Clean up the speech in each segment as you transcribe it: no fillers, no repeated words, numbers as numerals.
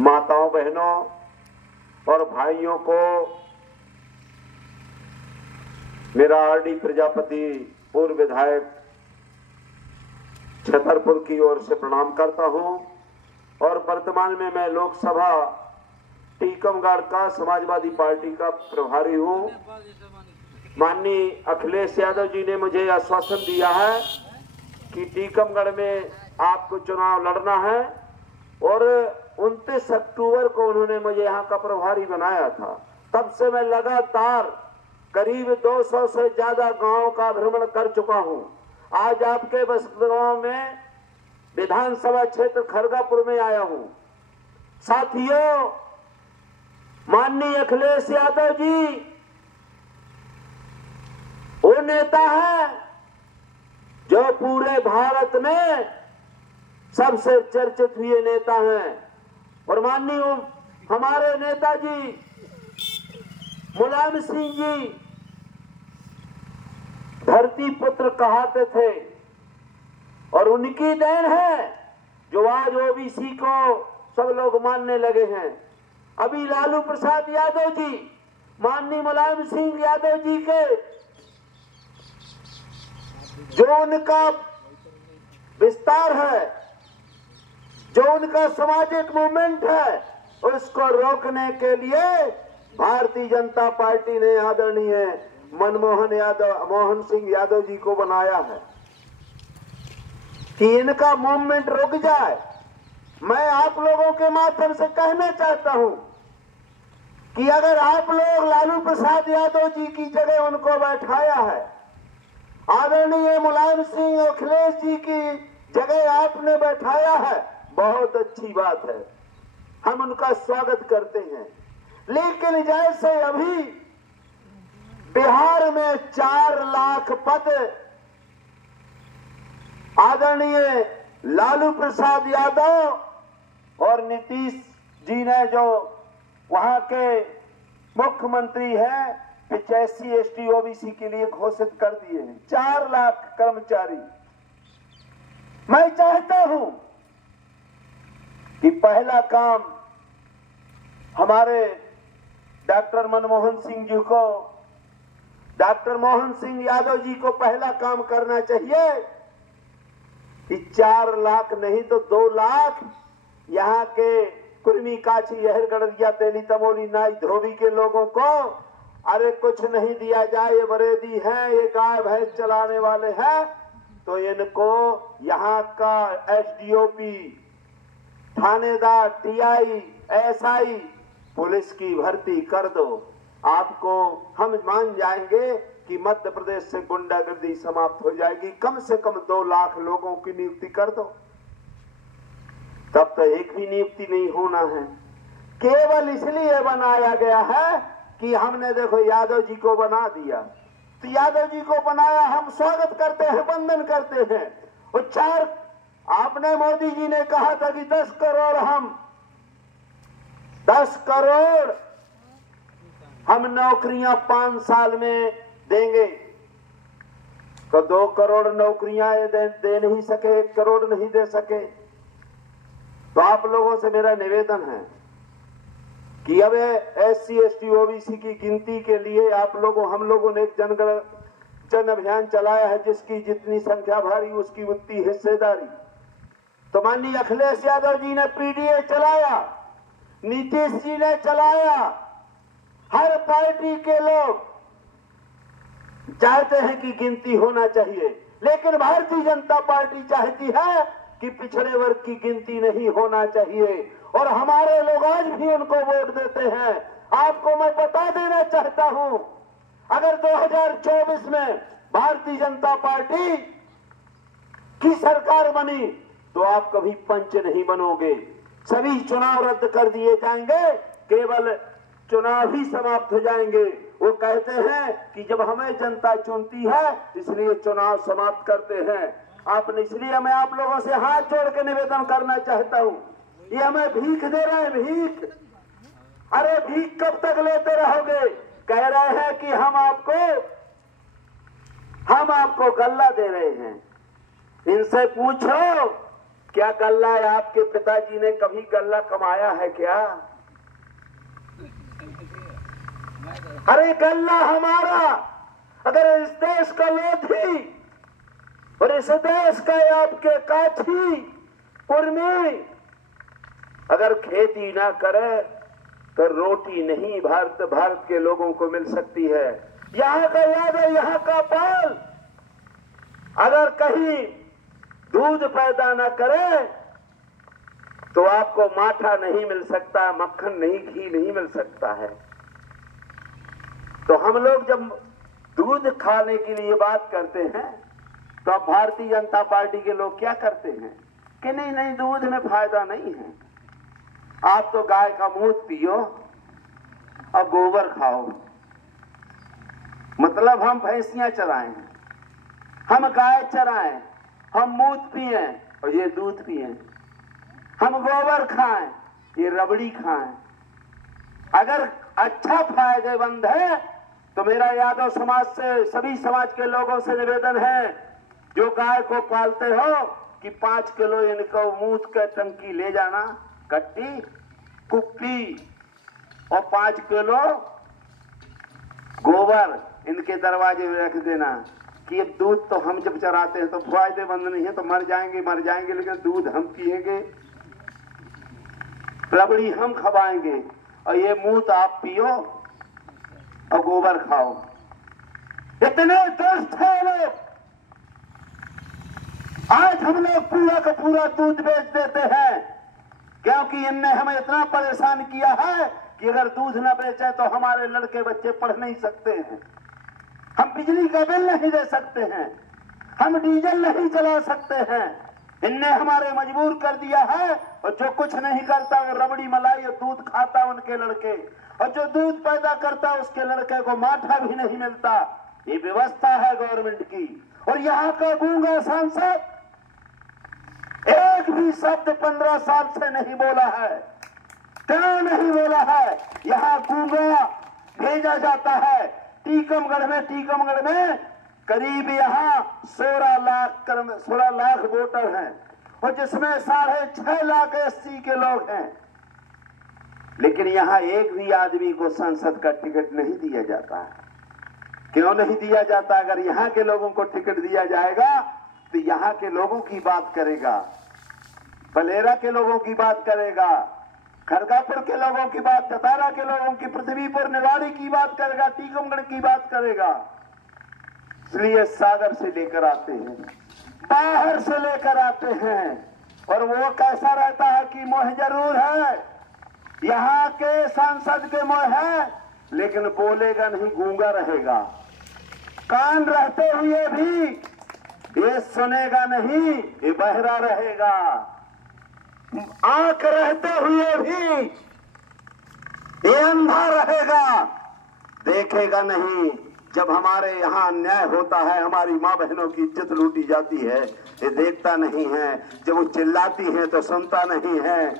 माताओं, बहनों और भाइयों को मेरा आरडी प्रजापति पूर्व विधायक छतरपुर की ओर से प्रणाम करता हूं और वर्तमान में मैं लोकसभा टीकमगढ़ का समाजवादी पार्टी का प्रभारी हूं। माननीय अखिलेश यादव जी ने मुझे आश्वासन दिया है कि टीकमगढ़ में आपको चुनाव लड़ना है और 29 अक्टूबर को उन्होंने मुझे यहां का प्रभारी बनाया था। तब से मैं लगातार करीब 200 से ज्यादा गांवों का भ्रमण कर चुका हूं। आज आपके बसगांव में विधानसभा क्षेत्र खरगापुर में आया हूं। साथियों, माननीय अखिलेश यादव जी वो नेता है जो पूरे भारत में सबसे चर्चित हुए नेता हैं और माननीय हमारे नेताजी मुलायम सिंह जी धरती पुत्र कहाते थे और उनकी देन है जो आज ओबीसी को सब लोग मानने लगे हैं। अभी लालू प्रसाद यादव जी माननीय मुलायम सिंह यादव जी के जो उनका विस्तार है, जो उनका सामाजिक मूवमेंट है, उसको रोकने के लिए भारतीय जनता पार्टी ने आदरणीय मोहन सिंह यादव जी को बनाया है कि इनका मूवमेंट रुक जाए। मैं आप लोगों के माध्यम से कहना चाहता हूं कि अगर आप लोग लालू प्रसाद यादव जी की जगह उनको बैठाया है, आदरणीय मुलायम सिंह अखिलेश जी की जगह आपने बैठाया है, बहुत अच्छी बात है, हम उनका स्वागत करते हैं। लेकिन जैसे अभी बिहार में 4 लाख पद आदरणीय लालू प्रसाद यादव और नीतीश जी ने जो वहां के मुख्यमंत्री हैं 85 ST OBC के लिए घोषित कर दिए हैं, 4 लाख कर्मचारी। मैं चाहता हूं कि पहला काम हमारे डॉक्टर मनमोहन सिंह जी को, डॉक्टर मोहन सिंह यादव जी को पहला काम करना चाहिए कि 4 लाख नहीं तो 2 लाख यहाँ के कुर्मी, काछी, यहरगढ़िया, तेली, तमोली, नाई, धोबी के लोगों को अरे कुछ नहीं दिया जाए, ये बरेदी है, ये गाय भैंस चलाने वाले हैं, तो इनको यहाँ का SDOP, थानेदार, TI, SI, पुलिस की भर्ती कर दो। आपको हम मान जाएंगे कि मध्य प्रदेश से गुंडागर्दी समाप्त हो जाएगी। कम से कम 2 लाख लोगों की नियुक्ति कर दो, तब तो एक भी नियुक्ति नहीं होना है। केवल इसलिए बनाया गया है कि हमने देखो यादव जी को बना दिया, तो यादव जी को बनाया, हम स्वागत करते हैं, वंदन करते हैं। और 4 आपने मोदी जी ने कहा था कि 10 करोड़ हम नौकरियां 5 साल में देंगे, तो 2 करोड़ नौकरियां दे नहीं सके, 1 करोड़ नहीं दे सके। तो आप लोगों से मेरा निवेदन है कि अब SC ST OBC की गिनती के लिए हम लोगों ने एक जन अभियान चलाया है, जिसकी जितनी संख्या भारी उसकी उतनी हिस्सेदारी। तो माननीय अखिलेश यादव जी ने PDA चलाया, नीतीश जी ने चलाया, हर पार्टी के लोग चाहते हैं कि गिनती होना चाहिए, लेकिन भारतीय जनता पार्टी चाहती है कि पिछड़े वर्ग की गिनती नहीं होना चाहिए और हमारे लोग आज भी उनको वोट देते हैं। आपको मैं बता देना चाहता हूं, अगर 2024 में भारतीय जनता पार्टी की सरकार बनी तो आप कभी पंच नहीं बनोगे, सभी चुनाव रद्द कर दिए जाएंगे, केवल चुनाव ही समाप्त हो जाएंगे। वो कहते हैं कि जब हमें जनता चुनती है इसलिए चुनाव समाप्त करते हैं। आपने, इसलिए मैं आप लोगों से हाथ जोड़ के निवेदन करना चाहता हूं, ये हमें भीख दे रहे हैं, भीख। अरे भीख कब तक लेते रहोगे? कह रहे हैं कि हम आपको गल्ला दे रहे हैं। इनसे पूछो क्या गल्ला है? आपके पिताजी ने कभी गल्ला कमाया है क्या? अरे गल्ला हमारा, अगर इस देश का लोधी और इस देश का आपके काठी कुर्मी अगर खेती ना करे तो रोटी नहीं भारत के लोगों को मिल सकती है। यहाँ का यादव, यहाँ का पाल अगर कहीं दूध पैदा न करे तो आपको माठा नहीं मिल सकता, मक्खन नहीं, घी नहीं मिल सकता है। तो हम लोग जब दूध खाने के लिए बात करते हैं तो अब भारतीय जनता पार्टी के लोग क्या करते हैं कि नहीं नहीं दूध में फायदा नहीं है, आप तो गाय का मूत्र पियो और गोबर खाओ। मतलब हम भैंसियां चराएं, हम गाय चराएं, हम मूत्र पिए और ये दूध पिए, हम गोबर खाएं, ये रबड़ी खाएं। अगर अच्छा फायदेमंद है तो मेरा यादव समाज से, सभी समाज के लोगों से निवेदन है, जो गाय को पालते हो कि 5 किलो इनको मूत्र का टंकी ले जाना, कट्टी कुप्पी, और 5 किलो गोबर इनके दरवाजे में रख देना कि ये दूध तो हम जब चराते हैं तो फायदेमंद नहीं है, तो मर जाएंगे लेकिन दूध हम पिएंगे, रबड़ी हम खवाएंगे और ये मूत्र आप पियो और गोबर खाओ। इतने दुष्ट है लोग। आज हम लोग पूरा का पूरा दूध बेच देते हैं क्योंकि इनने हमें इतना परेशान किया है कि अगर दूध न बेचे तो हमारे लड़के बच्चे पढ़ नहीं सकते हैं, हम बिजली का बिल नहीं दे सकते हैं, हम डीजल नहीं चला सकते हैं। इनने हमारे मजबूर कर दिया है और जो कुछ नहीं करता वो रबड़ी मलाई और दूध खाता उनके लड़के, और जो दूध पैदा करता उसके लड़के को माठा भी नहीं मिलता। ये व्यवस्था है गवर्नमेंट की। और यहाँ का गूंगा सांसद एक भी शब्द 15 साल से नहीं बोला है। क्यों नहीं बोला है? यहाँ गूंगा भेजा जाता है टीकमगढ़ में करीब यहाँ 16 लाख वोटर हैं और जिसमें 6.5 लाख SC के लोग हैं, लेकिन यहाँ एक भी आदमी को संसद का टिकट नहीं दिया जाता है। क्यों नहीं दिया जाता? अगर यहाँ के लोगों को टिकट दिया जाएगा तो यहाँ के लोगों की बात करेगा, बलेरा के लोगों की बात करेगा, खड़गापुर के लोगों की बात, चतारा के लोगों की, पृथ्वीपुर निवाड़ी की बात करेगा, टीकमगढ़ की बात करेगा। इसलिए सागर से लेकर आते हैं, बाहर से लेकर आते हैं, और वो कैसा रहता है कि मोह जरूर है, यहाँ के सांसद के मोह है, लेकिन बोलेगा नहीं, गूंगा रहेगा। कान रहते हुए भी ये सुनेगा नहीं, ये बहरा रहेगा। आंख रहते हुए भी ये अंधा रहेगा, देखेगा नहीं। जब हमारे यहाँ अन्याय होता है, हमारी माँ बहनों की इज्जत लूटी जाती है, ये देखता नहीं है। जब वो चिल्लाती है तो सुनता नहीं है,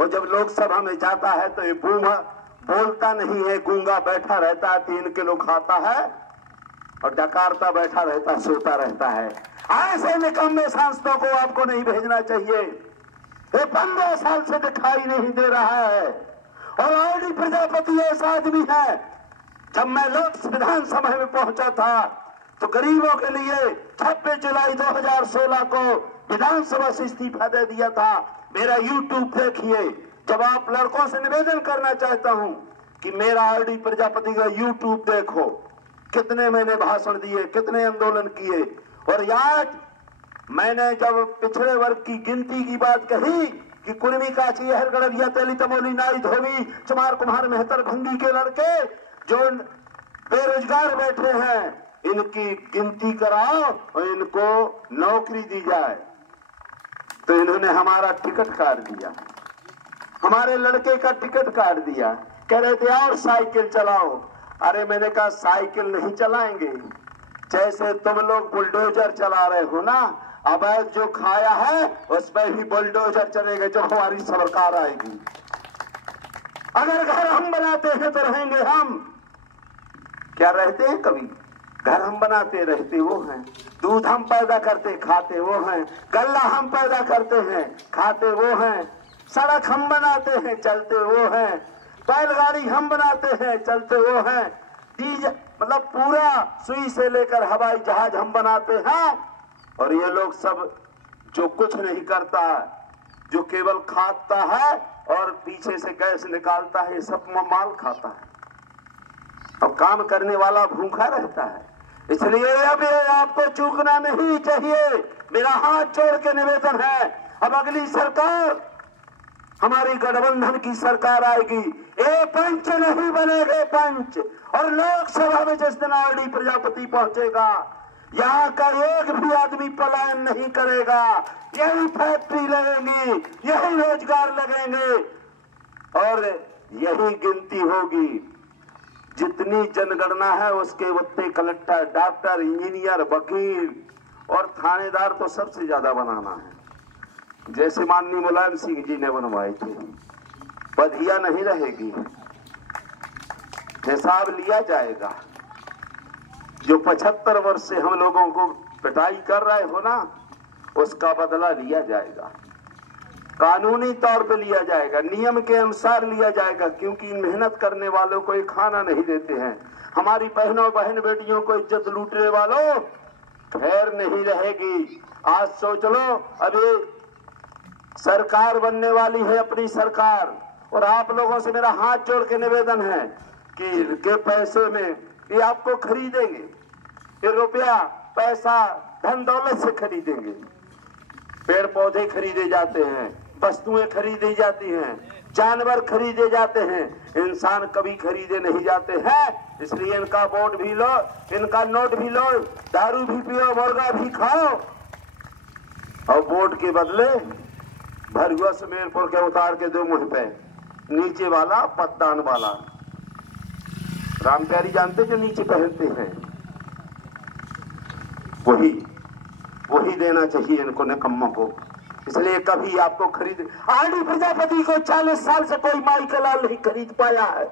और जब लोकसभा में जाता है तो ये बोलता नहीं है, गूंगा बैठा रहता है, 3 किलो खाता है और डकारता बैठा रहता, सोता रहता है। ऐसे निकम्मे सांसदों को आपको नहीं भेजना चाहिए। ये 15 साल से दिखाई नहीं दे रहा है। और आरडी प्रजापति ऐसा आदमी है, जब मैं लोक विधानसभा में पहुंचा था तो गरीबों के लिए 26 जुलाई 2016 को विधानसभा से इस्तीफा दे दिया था। मेरा YouTube देखिए। जब आप लड़कों से निवेदन करना चाहता हूं कि मेरा आरडी प्रजापति का YouTube देखो, कितने मैंने भाषण दिए, कितने आंदोलन किए। और आज मैंने जब पिछड़े वर्ग की गिनती की बात कही कि कुर्मी, काची, हरगड़िया, तेली, तमोली, नाई, धोबी, चमार, कुम्हार, मेहतर, भंगी के लड़के जो बेरोजगार बैठे हैं, इनकी गिनती कराओ और इनको नौकरी दी जाए। तो इन्होंने हमारा टिकट काट दिया, हमारे लड़के का टिकट काट दिया। कह रहे थे और साइकिल चलाओ। अरे मैंने कहा साइकिल नहीं चलाएंगे, जैसे तुम लोग बुलडोजर चला रहे हो ना, अब जो खाया है उस पर भी बुलडोजर चलेगा जब हमारी सरकार आएगी। अगर घर हम बनाते हैं तो रहेंगे हम। क्या रहते हैं कभी? घर हम बनाते रहते वो हैं, दूध हम पैदा करते खाते वो हैं, गल्ला हम पैदा करते हैं खाते वो हैं, सड़क हम बनाते हैं चलते वो हैं, बैलगाड़ी हम बनाते हैं चलते वो हैं, डीजल मतलब पूरा सुई से लेकर हवाई जहाज हम बनाते हैं। और ये लोग सब जो कुछ नहीं करता, जो केवल खाता है और पीछे से गैस निकालता है, ये सब माल खाता है और काम करने वाला भूखा रहता है। इसलिए अब आपको चूकना नहीं चाहिए। मेरा हाथ जोड़ के निवेदन है, अब अगली सरकार हमारी गठबंधन की सरकार आएगी, ये पंच नहीं बनेंगे पंच। और लोकसभा में जिस दिन आरडी प्रजापति पहुंचेगा, यहाँ का एक भी आदमी पलायन नहीं करेगा, यही फैक्ट्री लगेंगी, यही रोजगार लगेंगे और यही गिनती होगी। जितनी जनगणना है उसके उतने कलेक्टर, डॉक्टर, इंजीनियर, वकील और थानेदार तो सबसे ज्यादा बनाना है। जैसे माननीय मुलायम सिंह जी ने बनवाए थे, बधिया नहीं रहेगी, हिसाब लिया जाएगा। जो 75 वर्ष से हम लोगों को पिटाई कर रहे हो ना, उसका बदला लिया जाएगा, कानूनी तौर पे लिया जाएगा, नियम के अनुसार लिया जाएगा। क्योंकि मेहनत करने वालों को ये खाना नहीं देते हैं। हमारी बहनों बहन बेटियों को इज्जत लूटने वालों खैर नहीं रहेगी। आज सोच लो, अभी सरकार बनने वाली है अपनी सरकार, और आप लोगों से मेरा हाथ जोड़ के निवेदन है कि के पैसे में ये आपको खरीदेंगे, ये रुपया पैसा धन दौलत से खरीदेंगे। पेड़ पौधे खरीदे जाते हैं, वस्तुएं खरीदी जाती हैं, जानवर खरीदे जाते हैं, इंसान कभी खरीदे नहीं जाते हैं। इसलिए इनका वोट भी लो, इनका नोट भी लो, दारू भी पियो, मुर्गा भी खाओ और वोट के बदले भरुआ समेरपुर के उतार के दो मुंह पे, नीचे वाला पत्तान वाला, राम प्यारी जानते जो नीचे पहनते हैं, वही देना चाहिए इनको निकम्मों को। इसलिए कभी आपको खरीद आरडी प्रजापति को 40 साल से कोई माई का लाल नहीं खरीद पाया है।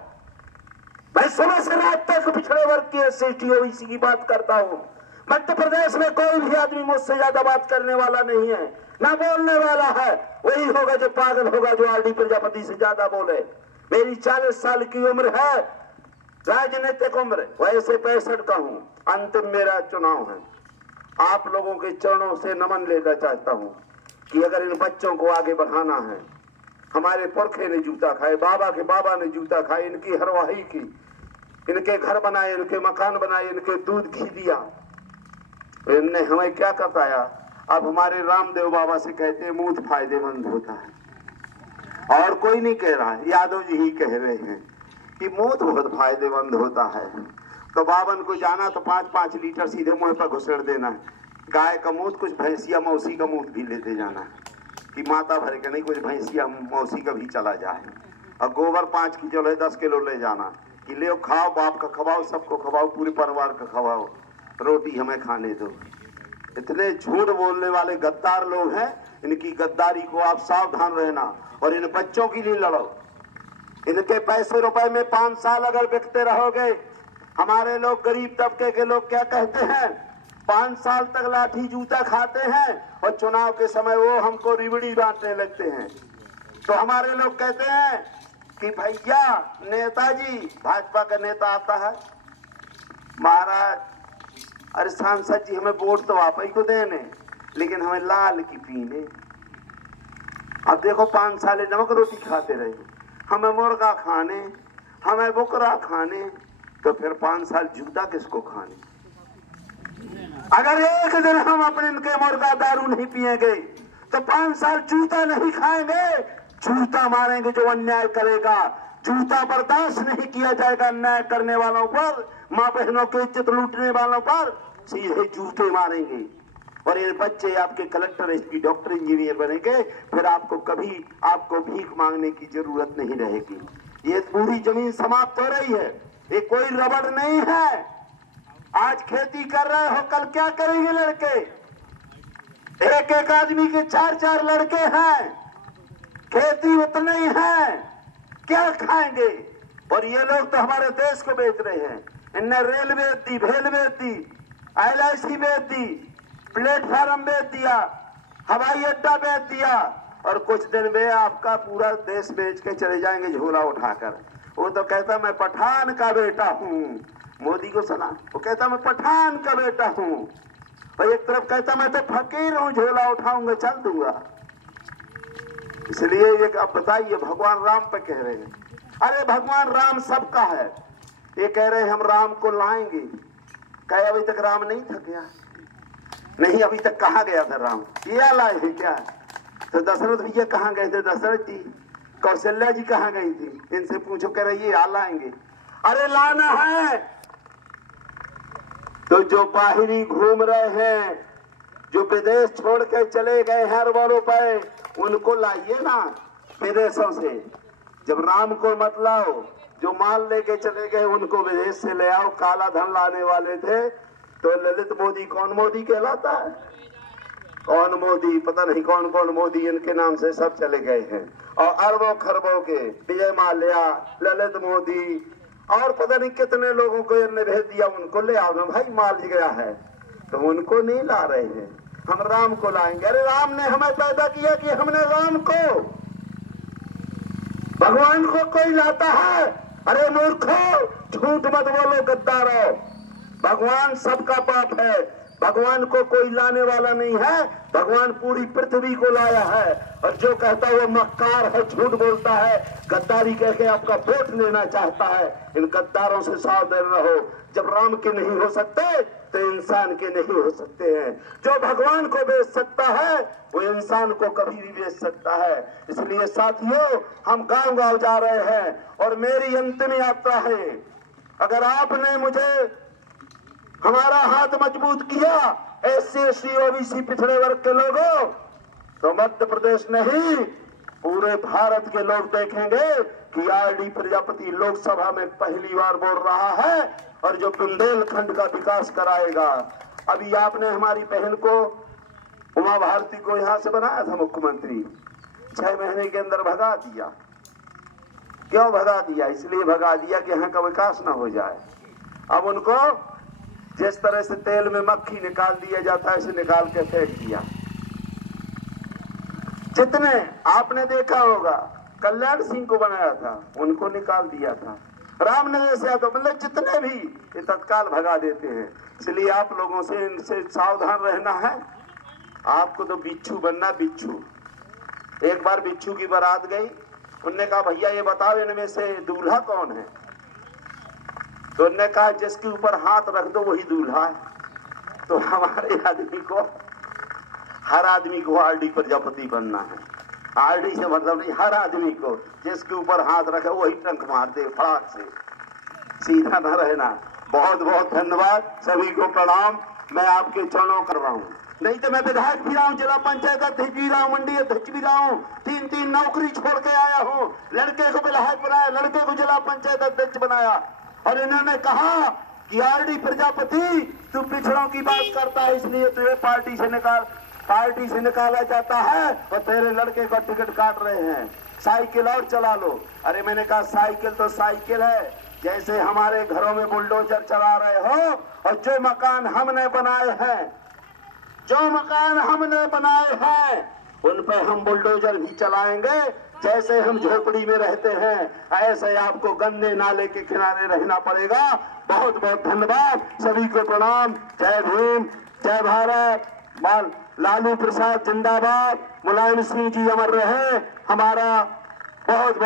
मैं सुबह से रात तक पिछड़े वर्ग के एससी ओबीसी की बात करता हूँ। मध्य प्रदेश में कोई भी आदमी मुझसे ज्यादा बात करने वाला नहीं है, ना बोलने वाला है। वही होगा जो पागल होगा, जो आरडी प्रजापति से ज्यादा बोले। मेरी 40 साल की उम्र है, राजनीतिक उम्र वैसे 65 का हूँ। अंतिम मेरा चुनाव है। आप लोगों के चरणों से नमन लेना चाहता हूँ कि अगर इन बच्चों को आगे बढ़ाना है, हमारे पुरखे ने जूता खाए, बाबा के बाबा ने जूता खाए, इनकी हरवाही की, इनके घर बनाए, इनके मकान बनाए, इनके दूध घी दिया, इनने हमें क्या बताया। अब हमारे रामदेव बाबा से कहते हैं मूत फायदेमंद होता है, और कोई नहीं कह रहा है, यादव जी ही कह रहे हैं कि मूत बहुत फायदेमंद होता है। तो बावन को जाना तो 5-5 लीटर सीधे मुंह पर घुसेड़ देना है। गाय का मूत, कुछ भैंसिया मौसी का मूत भी लेते जाना है कि माता भर के नहीं, कुछ भैंसिया मौसी का भी चला जाए। और गोबर 5 किलो ले 10 किलो ले जाना कि ले खाओ, बाप का खवाओ, सबको खवाओ, पूरे परिवार का खवाओ, रोटी हमें खाने दो। इतने झूठ बोलने वाले गद्दार लोग हैं, इनकी गद्दारी को आप सावधान रहना और इन बच्चों के लिए लड़ो। इनके पैसे रुपए में 5 साल अगर बिकते रहोगे, हमारे लोग गरीब तबके के लोग क्या कहते हैं, 5 साल तक लाठी जूता खाते हैं और चुनाव के समय वो हमको रिबड़ी बांटने लगते हैं। तो हमारे लोग कहते हैं कि भैया नेताजी, भाजपा का नेता आता है, महाराज अरे सांसद जी हमें वोट तो आप ही को देने, लेकिन हमें लाल की पीने। अब देखो 5 साल नमक रोटी खाते रहे, हमें मुर्गा खाने, हमें बुकरा खाने, तो फिर 5 साल जूता किसको खाने। अगर एक दिन हम अपने इनके मुर्गा दारू नहीं पिएंगे तो 5 साल जूता नहीं खाएंगे, जूता मारेंगे जो अन्याय करेगा। जूता बर्दाश्त नहीं किया जाएगा अन्याय करने वालों पर, माँ बहनों की इज्जत लूटने वालों पर सीधे जूते मारेंगे। और ये बच्चे आपके कलेक्टर, एसपी, डॉक्टर, इंजीनियर बनेंगे, फिर आपको कभी आपको भीख मांगने की जरूरत नहीं रहेगी। ये पूरी जमीन समाप्त हो रही है, ये कोई रबड़ नहीं है। आज खेती कर रहे हो, कल क्या करेंगे लड़के? एक एक आदमी के 4-4 लड़के हैं, खेती उतने ही है, क्या खाएंगे? और ये लोग तो हमारे देश को बेच रहे हैं, इनने रेल बेच दी, भेल बेच दी, LIC बेच दी, प्लेटफार्म बेच दिया, हवाई अड्डा बेच दिया, और कुछ दिन में आपका पूरा देश बेच के चले जाएंगे झोला उठाकर। वो तो कहता मैं पठान का बेटा हूँ, मोदी को सुना, वो कहता मैं पठान का बेटा हूँ, और एक तरफ कहता मैं तो फकीर हूँ, झोला उठाऊंगा चल दूंगा। इसलिए ये अब बताइए भगवान राम पे कह रहे हैं, अरे भगवान राम सबका है, ये कह रहे हैं हम राम को लाएंगे। कहे अभी तक राम नहीं था क्या? नहीं, अभी तक कहाँ गया था राम? ये लाए हैं क्या? तो दशरथ भैया कहाँ गए थे? दशरथ जी, कौशल्या जी कहाँ गई थी? इनसे पूछो, कह रही ये लाएंगे। अरे लाना है तो जो बाहरी घूम रहे हैं, जो विदेश छोड़ के चले गए हैं अरबों रुपए, उनको लाइए ना विदेशों से। जब राम को मत लाओ, जो माल लेके चले गए उनको विदेश से ले आओ। काला धन लाने वाले थे तो ललित मोदी, कौन मोदी कहलाता है? कौन मोदी, पता नहीं कौन कौन मोदी, इनके नाम से सब चले गए हैं। और अरबों खरबों के विजय माल्या, ललित मोदी और पता नहीं कितने लोगों को इन्हें भेज दिया, उनको ले आओ ना भाई, माल गया है। तो उनको नहीं ला रहे हैं, हम राम को लाएंगे। अरे राम ने हमें पैदा किया कि हमने राम को? भगवान को कोई लाता है? अरे मूर्खो, झूठ मत बोलो गद्दारो, भगवान सबका बाप है, भगवान को कोई लाने वाला नहीं है। भगवान पूरी पृथ्वी को लाया है, और जो कहता है वो मक्कार है, झूठ बोलता है, गद्दारी कह के आपका वोट लेना चाहता है। इन गद्दारों से सावधान रहो। जब राम के नहीं हो सकते तो इंसान के नहीं हो सकते हैं। जो भगवान को बेच सकता है वो इंसान को कभी भी बेच सकता है। इसलिए साथियों, हम गांव गांव जा रहे हैं और मेरी अंतिम यात्रा है। अगर आपने मुझे हमारा हाथ मजबूत किया SC ST OBC पिछड़े वर्ग के लोगों, तो मध्य प्रदेश नहीं पूरे भारत के लोग देखेंगे कि RD प्रजापति लोकसभा में पहली बार बोल रहा है और जो बुंदेलखंड का विकास कराएगा। अभी आपने हमारी बहन को, उमा भारती को यहाँ से बनाया था मुख्यमंत्री, 6 महीने के अंदर भगा दिया। क्यों भगा दिया? इसलिए भगा दिया कि यहाँ का विकास ना हो जाए। अब उनको जिस तरह से तेल में मक्खी निकाल दिया जाता है, ऐसे निकाल के फेंक दिया। जितने आपने देखा होगा कल्याण सिंह को बनाया था, उनको निकाल दिया था। रामनगर से तो मतलब जितने भी ये तत्काल भगा देते हैं। इसलिए आप लोगों से इनसे सावधान रहना है। आपको तो बिच्छू बनना, बिच्छू। एक बार बिच्छू की बारात गई, उनने कहा भैया ये बताओ इनमें से दूल्हा कौन है? तो उन्होंने कहा जिसके ऊपर हाथ रख दो वही दूल्हा है। तो हमारे आदमी को, हर आदमी को RD प्रजापति बनना है। RD से मतलब नहीं, हर आदमी को जिसके ऊपर हाथ रखे वही टंक मार दे फड़ाक से, सीधा न रहना। बहुत बहुत धन्यवाद, सभी को प्रणाम। मैं आपके चरणों कर रहा हूँ। नहीं तो मैं विधायक भी रहा हूँ, जिला पंचायत अध्यक्ष भी रहा हूँ, मंडी अध्यक्ष भी रहा हूँ, 3 नौकरी छोड़ के आया हूँ। लड़के को विधायक बनाया, लड़के को जिला पंचायत अध्यक्ष बनाया, और इन्होंने कहा कि RD प्रजापति तू पिछड़ों की बात करता है इसलिए तुझे पार्टी से निकाला जाता है, और तेरे लड़के का टिकट काट रहे हैं। साइकिल और चला लो। अरे मैंने कहा साइकिल तो साइकिल है, जैसे हमारे घरों में बुलडोजर चला रहे हो, और जो मकान हमने बनाए हैं उन पे हम बुलडोजर भी चलाएंगे। जैसे हम झोपड़ी में रहते हैं ऐसे आपको गंदे नाले के किनारे रहना पड़ेगा। बहुत बहुत धन्यवाद, सभी को प्रणाम। जय भीम, जय भारत। लालू प्रसाद जिंदाबाद, मुलायम सिंह जी अमर रहे। हमारा बहुत